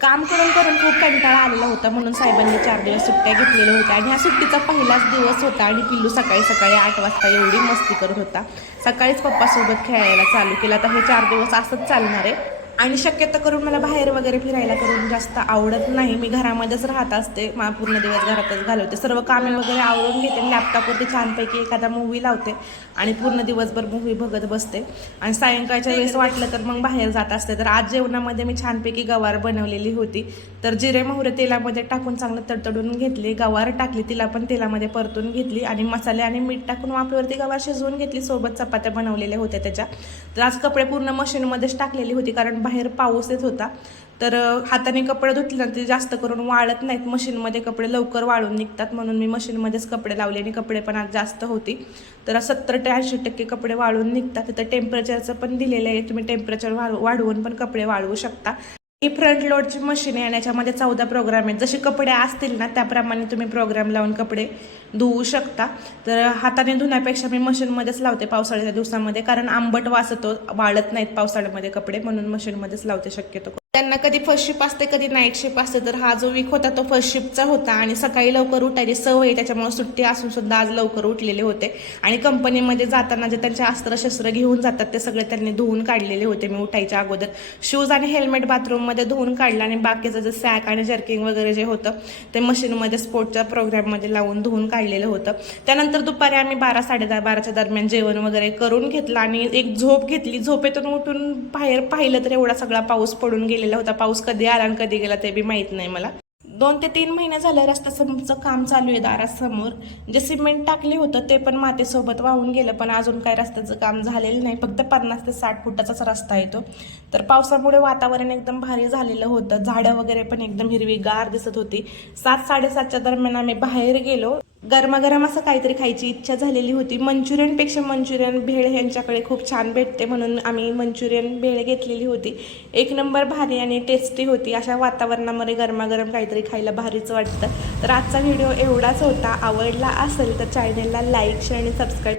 काम करून करून खूप कंटाळा आलेला होता, म्हणून साहेबांनी 4 दिवस सुट्ट्या घेतलेल्या होत्या. आणि ह्या सुट्टीचा पहिलाच दिवस होता आणि पिल्लू सकाळी सकाळी 8 वाजता एवढी मस्ती करत होता. सकाळीच पप्पासोबत खेळायला चालू केला. तर हे 4 दिवस असंच चालणार आहे. आणि शक्यतो करून मला बाहेर वगैरे फिरायला करून जास्त आवडत नाही. मी घरामध्येच राहत असते, पूर्ण दिवस घरातच घालवते. सर्व कामे वगैरे आवरून घेते, लॅपटॉपवरती छानपैकी एखादा मूवी लावते आणि पूर्ण दिवसभर मूवी बघत बसते. आणि सायंकाळच्या वेळेस वाटलं तर मग बाहेर जात असते. तर आज जेवणामध्ये मी छानपैकी गवार बनवलेली होती. तर जिरे मोहरे तेलामध्ये टाकून चांगलं तडतडून घेतली, गवार टाकली, तिला पण तेलामध्ये परतून घेतली आणि मसाले आणि मीठ टाकून वाफेवरती गवार शिजवून घेतली. सोबत चपात्या बनवलेल्या होत्या त्याच्या. तर आज कपडे पूर्ण मशीनमध्येच टाकलेली होती, कारण बाहेर पाऊस येत होता. तर हाताने कपडे धुतले ना ते जास्त करून वाळत नाहीत, मशीनमध्ये कपडे लवकर वाळून निघतात, म्हणून मी मशीनमध्येच कपडे लावले. आणि कपडे पण आज जास्त होती, तर 70 ते 80% कपडे वाळून निघतात. तिथं टेम्परेचरचं पण दिलेलं आहे, तुम्ही टेम्परेचर वाढवून पण कपडे वाळवू शकता. ही फ्रंट लोडची मशीन आहे आणि याच्यामध्ये 14 प्रोग्राम आहेत. जसे कपडे असतील ना त्याप्रमाणे तुम्ही प्रोग्राम लावून कपडे धुवू शकता. तर हाताने धुण्यापेक्षा मी मशीनमध्येच लावते पावसाळ्याच्या दिवसामध्ये, कारण आंबट वास येतो, वाळत नाहीत पावसाळ्यामध्ये कपडे, म्हणून मशीनमध्येच लावते शक्यतो. त्यांना कधी फर्स्ट शिप असते, कधी नाईट शिप असते. तर हा जो वीक होता तो फर्स्ट शिपचा होता आणि सकाळी लवकर उठायची सवय, त्याच्यामुळे सुट्टी असून सुद्धा आज लवकर उठलेले होते. आणि कंपनीमध्ये जाताना जे त्यांचे अस्त्रशस्त्र घेऊन जातात ते सगळे त्यांनी धुवून काढलेले होते मी उठायच्या अगोदर. शूज आणि हेल्मेट बाथरूममध्ये धुवून काढलं आणि बाकीचं जे सॅक आणि जर्किंग वगैरे जे होतं ते मशीनमध्ये स्पोर्टच्या प्रोग्राममध्ये लावून धुवून काढलेलं होतं. त्यानंतर दुपारी आम्ही 12-12:30 दरम्यान जेवण वगैरे करून घेतलं आणि एक झोप घेतली. झोपेतून उठून बाहेर पाहिलं तर एवढा सगळा पाऊस पडून गेलेला होता. पाऊस कधी आला आणि कधी गेला ते बी माहीत नाही मला. 2 ते 3 महिने झालं रस्त्यासमोरचं काम चालू आहे. दारासमोर जे सिमेंट टाकले होतं ते पण मातीसोबत वाहून गेलं, पण अजून काही रस्त्याचं काम झालेलं नाही. फक्त 50 ते 60 फुटाचाच रस्ता येतो. तर पावसामुळे वातावरण एकदम भारी झालेलं होतं. झाडं वगैरे पण एकदम हिरवीगार दिसत होती. 7-7:30च्या दरम्यान आम्ही बाहेर गेलो. गरमागरम असं काहीतरी खायची इच्छा झालेली होती. मंचुरियनपेक्षा मंचुरियन भेळ ह्यांच्याकडे खूप छान भेटते, म्हणून आम्ही मंचुरियन भेळ घेतलेली होती. एक नंबर भारी आणि टेस्टी होती. अशा वातावरणामध्ये गरमागरम काहीतरी खायला भारीच वाटतं. तर आजचा व्हिडिओ एवढाच होता. आवडला असेल तर चॅनलला लाईक, शेअर आणि सबस्क्राईब